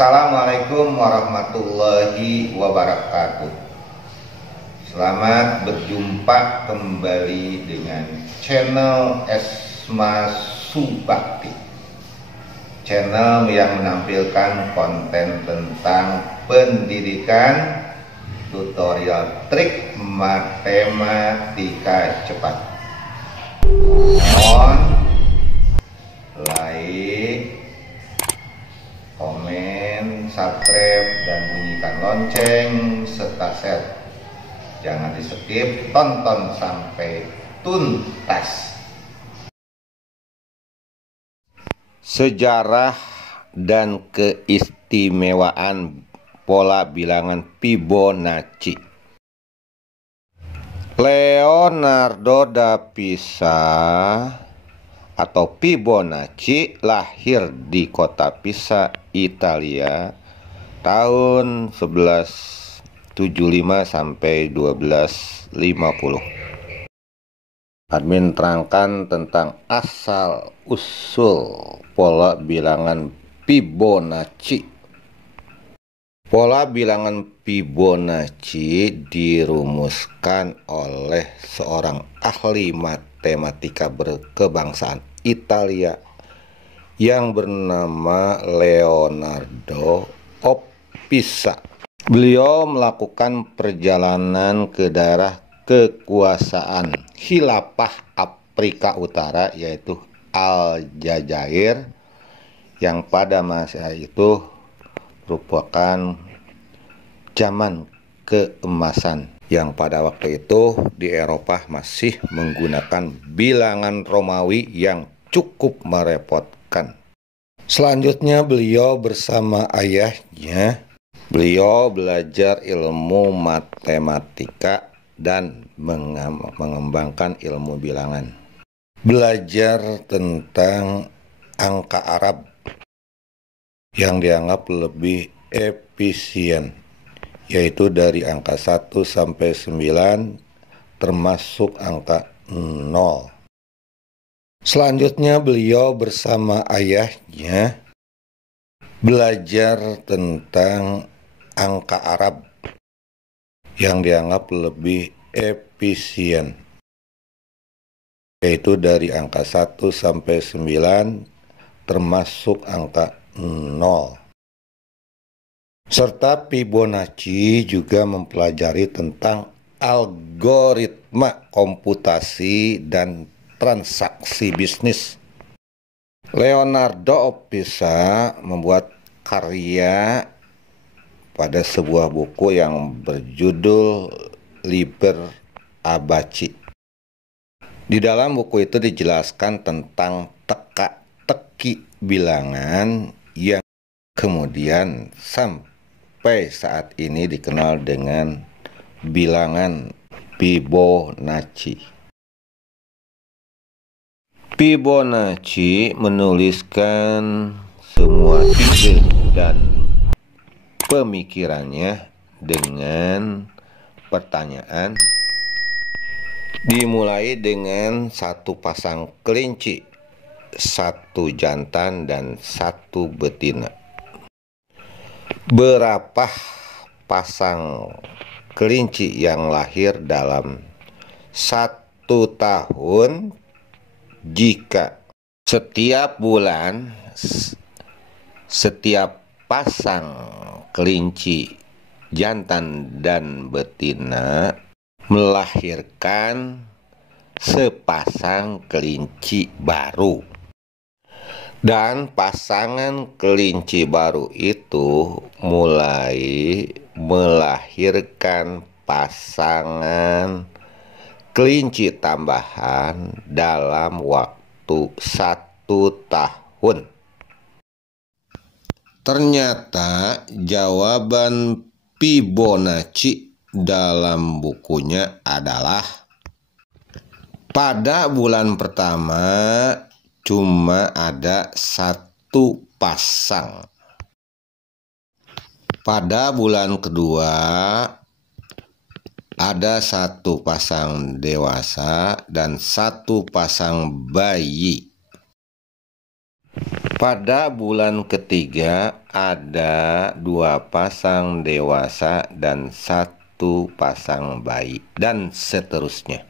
Assalamualaikum warahmatullahi wabarakatuh. Selamat berjumpa kembali dengan channel Esma Subakti, channel yang menampilkan konten tentang pendidikan, tutorial trik matematika cepat. Mohon like, komen, subscribe, dan bunyikan lonceng serta share. Jangan di skip, tonton sampai tuntas. Sejarah dan keistimewaan pola bilangan Fibonacci. Leonardo da Pisa atau Fibonacci lahir di kota Pisa, Italia tahun 1175 sampai 1250. Admin terangkan tentang asal usul pola bilangan Fibonacci. Pola bilangan Fibonacci dirumuskan oleh seorang ahli matematika berkebangsaan Italia yang bernama Leonardo da Pisa. Beliau melakukan perjalanan ke daerah kekuasaan Khilafah Afrika Utara, yaitu Aljazair, yang pada masa itu merupakan zaman keemasan, yang pada waktu itu di Eropa masih menggunakan bilangan Romawi yang cukup merepotkan. Selanjutnya beliau bersama ayahnya, beliau belajar ilmu matematika dan mengembangkan ilmu bilangan. Belajar tentang angka Arab yang dianggap lebih efisien, yaitu dari angka 1 sampai 9 termasuk angka 0. Selanjutnya beliau bersama ayahnya belajar tentang angka Arab yang dianggap lebih efisien, yaitu dari angka 1 sampai 9 termasuk angka 0. Serta Fibonacci juga mempelajari tentang algoritma komputasi dan transaksi bisnis. Leonardo da Pisa membuat karya pada sebuah buku yang berjudul Liber Abaci. Di dalam buku itu dijelaskan tentang teka-teki bilangan yang kemudian sampai saat ini dikenal dengan bilangan Fibonacci. Fibonacci menuliskan semua ide dan pemikirannya dengan pertanyaan, dimulai dengan satu pasang kelinci, satu jantan dan satu betina. Berapa pasang kelinci yang lahir dalam 1 tahun jika setiap bulan setiap pasang kelinci jantan dan betina melahirkan sepasang kelinci baru, dan pasangan kelinci baru itu mulai melahirkan pasangan kelinci tambahan dalam waktu 1 tahun. Ternyata jawaban Fibonacci dalam bukunya adalah pada bulan pertama cuma ada 1 pasang. Pada bulan kedua ada 1 pasang dewasa dan 1 pasang bayi. Pada bulan ketiga ada 2 pasang dewasa dan 1 pasang bayi, dan seterusnya.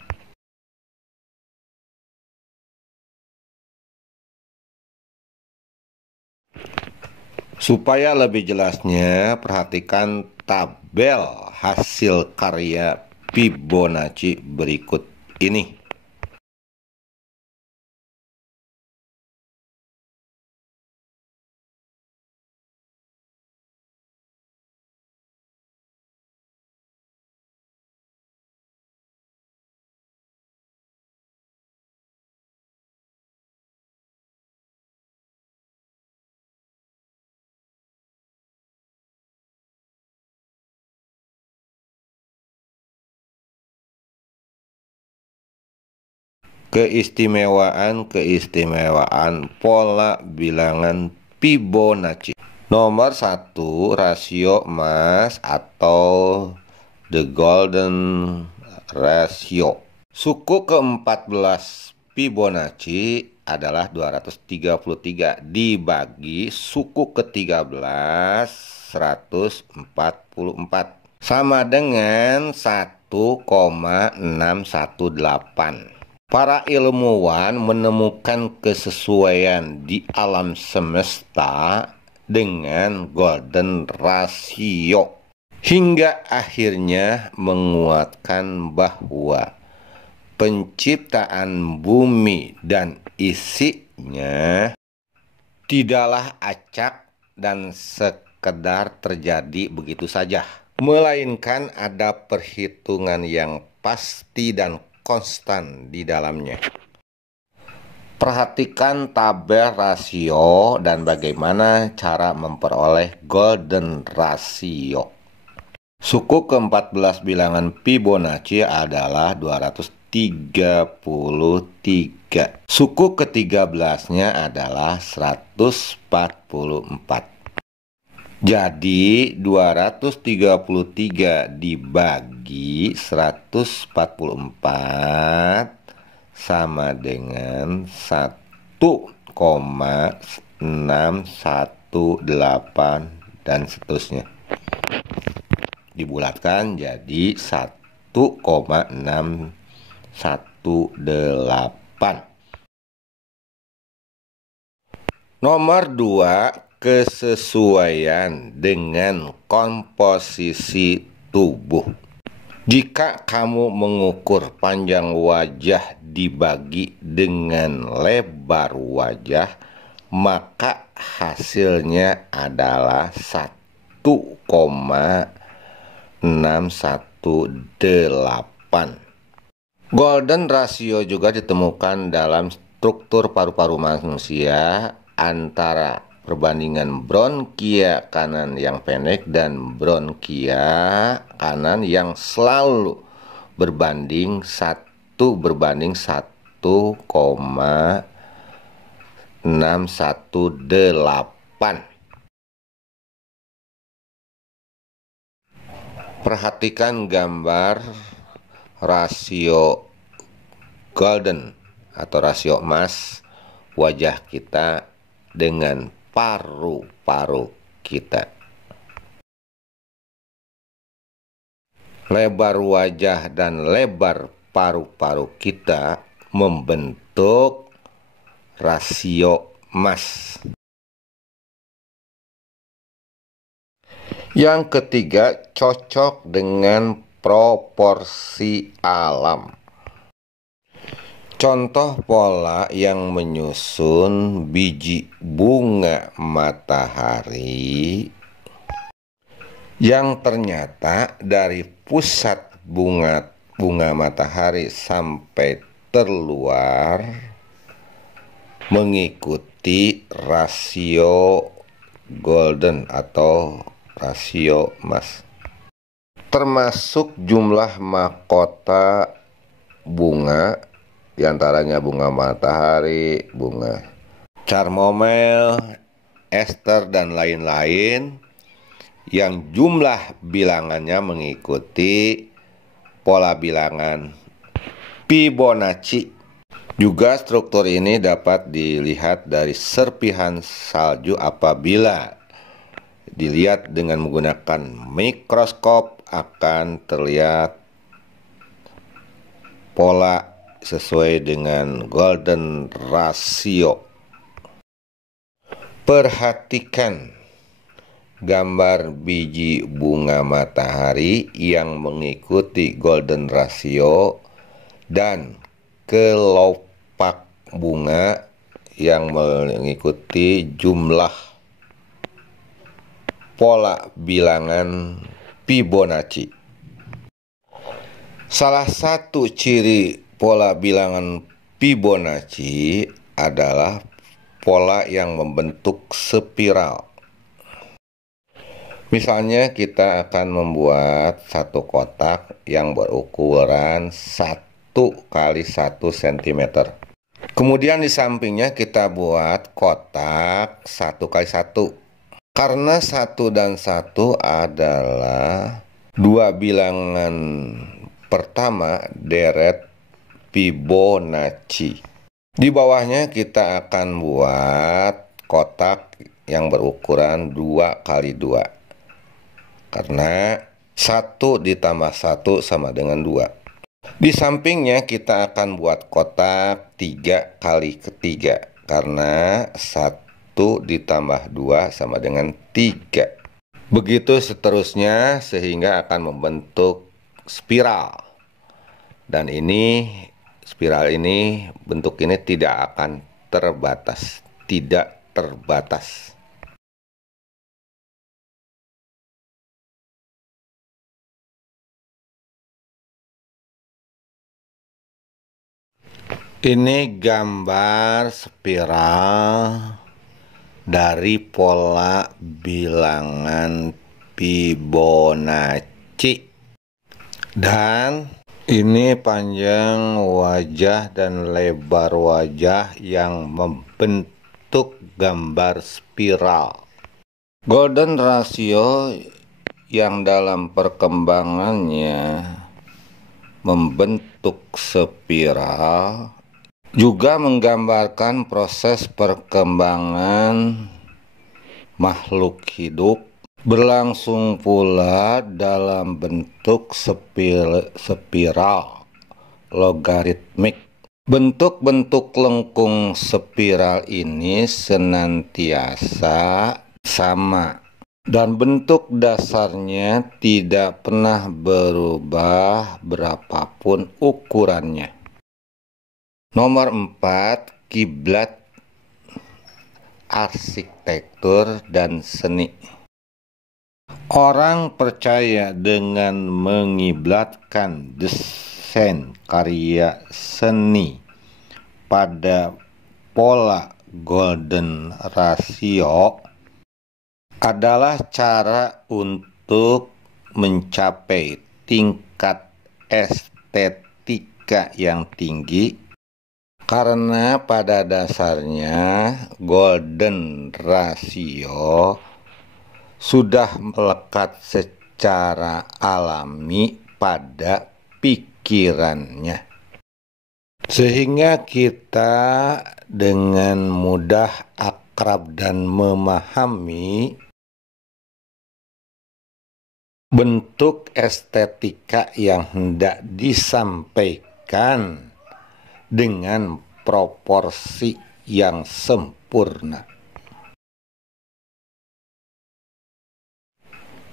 Supaya lebih jelasnya, perhatikan tabel hasil karya Fibonacci berikut ini. Keistimewaan pola bilangan Fibonacci. Nomor 1, rasio emas atau the golden ratio. Suku ke-14 Fibonacci adalah 233 dibagi suku ke-13 144 sama dengan 1,618. Para ilmuwan menemukan kesesuaian di alam semesta dengan golden ratio, hingga akhirnya menguatkan bahwa penciptaan bumi dan isinya tidaklah acak dan sekedar terjadi begitu saja, melainkan ada perhitungan yang pasti dan konstan di dalamnya. Perhatikan tabel rasio dan bagaimana cara memperoleh golden ratio. Suku ke-14 bilangan Fibonacci adalah 233. Suku ke-13-nya adalah 144. Jadi 233 dibagi 144 sama dengan 1,618 dan seterusnya. Dibulatkan jadi 1,618. Nomor 2, kesesuaian dengan komposisi tubuh. Jika kamu mengukur panjang wajah dibagi dengan lebar wajah, maka hasilnya adalah 1,618. Golden ratio juga ditemukan dalam struktur paru-paru manusia antara perbandingan bronkia kanan yang pendek dan bronkia kanan yang selalu berbanding 1,618. Perhatikan gambar rasio golden atau rasio emas wajah kita dengan paru-paru kita. Lebar wajah dan lebar paru-paru kita membentuk rasio emas. Yang ketiga, cocok dengan proporsi alam. Contoh pola yang menyusun biji bunga matahari yang ternyata dari pusat bunga matahari sampai terluar mengikuti rasio golden atau rasio emas, termasuk jumlah mahkota bunga, diantaranya bunga matahari, bunga chamomile, ester, dan lain-lain, yang jumlah bilangannya mengikuti pola bilangan Fibonacci. Juga struktur ini dapat dilihat dari serpihan salju apabila dilihat dengan menggunakan mikroskop akan terlihat pola sesuai dengan golden ratio. Perhatikan gambar biji bunga matahari yang mengikuti golden ratio dan kelopak bunga yang mengikuti jumlah pola bilangan Fibonacci. Salah satu ciri pola bilangan Fibonacci adalah pola yang membentuk spiral. Misalnya kita akan membuat satu kotak yang berukuran 1 kali 1 cm. Kemudian di sampingnya kita buat kotak 1 kali 1. Karena 1 dan 1 adalah dua bilangan pertama deret Fibonacci. Di bawahnya kita akan buat kotak yang berukuran 2 kali 2. Karena 1 ditambah 1 sama dengan 2. Di sampingnya kita akan buat kotak 3 kali 3. Karena 1 ditambah 2 sama dengan 3. Begitu seterusnya sehingga akan membentuk spiral. Dan ini spiral ini, bentuk ini tidak akan terbatas. Tidak terbatas. Ini gambar spiral dari pola bilangan Fibonacci. Dan ini panjang wajah dan lebar wajah yang membentuk gambar spiral. Golden ratio yang dalam perkembangannya membentuk spiral juga menggambarkan proses perkembangan makhluk hidup berlangsung pula dalam bentuk spiral logaritmik. Bentuk-bentuk lengkung spiral ini senantiasa sama dan bentuk dasarnya tidak pernah berubah berapapun ukurannya. Nomor 4, kiblat arsitektur dan seni. Orang percaya dengan mengiblatkan desain karya seni pada pola golden ratio adalah cara untuk mencapai tingkat estetika yang tinggi. Karena pada dasarnya golden ratio sudah melekat secara alami pada pikirannya. Sehingga kita dengan mudah akrab dan memahami bentuk estetika yang hendak disampaikan dengan proporsi yang sempurna.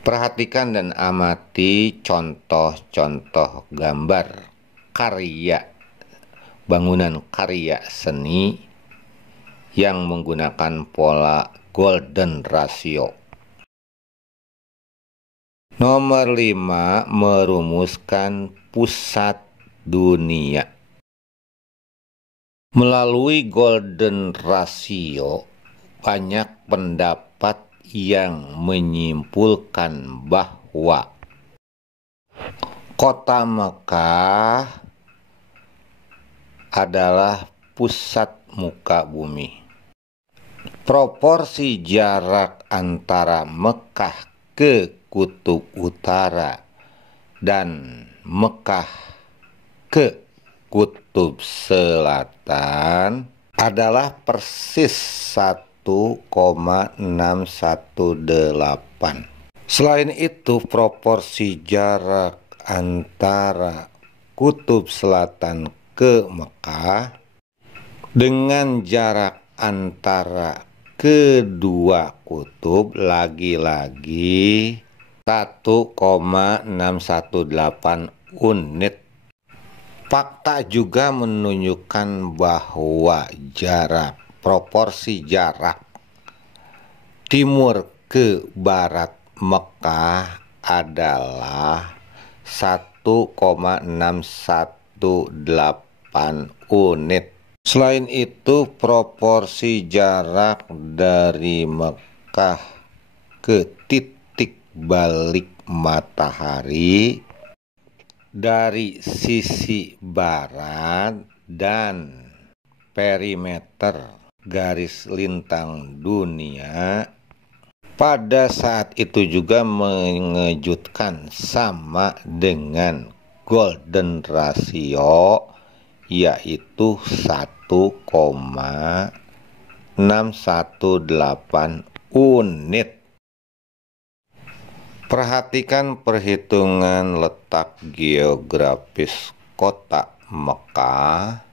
Perhatikan dan amati contoh-contoh gambar karya bangunan karya seni yang menggunakan pola golden ratio. Nomor 5, merumuskan pusat dunia. Melalui golden ratio, banyak pendapat yang menyimpulkan bahwa kota Mekah adalah pusat muka bumi. Proporsi jarak antara Mekah ke kutub utara dan Mekah ke kutub kutub selatan adalah persis 1,618. Selain itu, proporsi jarak antara kutub selatan ke Mekah dengan jarak antara kedua kutub lagi-lagi 1,618 unit. Fakta juga menunjukkan bahwa proporsi jarak timur ke barat Mekah adalah 1,618 unit. Selain itu, proporsi jarak dari Mekah ke titik balik matahari dari sisi barat dan perimeter garis lintang dunia pada saat itu juga mengejutkan, sama dengan golden ratio, yaitu 1,618 unit. Perhatikan perhitungan letak geografis kota Mekah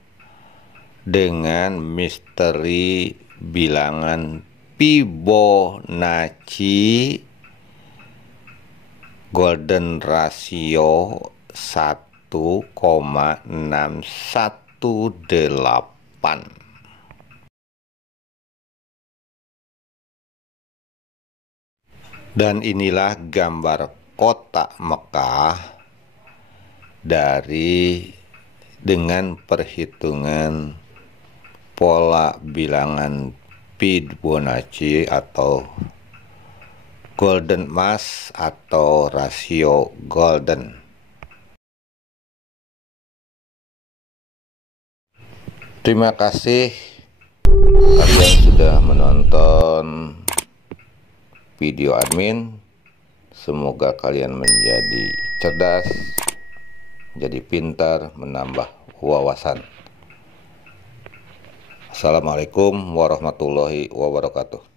dengan misteri bilangan Fibonacci golden ratio 1,618. Dan inilah gambar kota Mekah dengan perhitungan pola bilangan Fibonacci atau golden mass atau rasio golden. Terima kasih kalian sudah menonton video admin. Semoga kalian menjadi cerdas, jadi pintar, menambah wawasan. Assalamualaikum warahmatullahi wabarakatuh.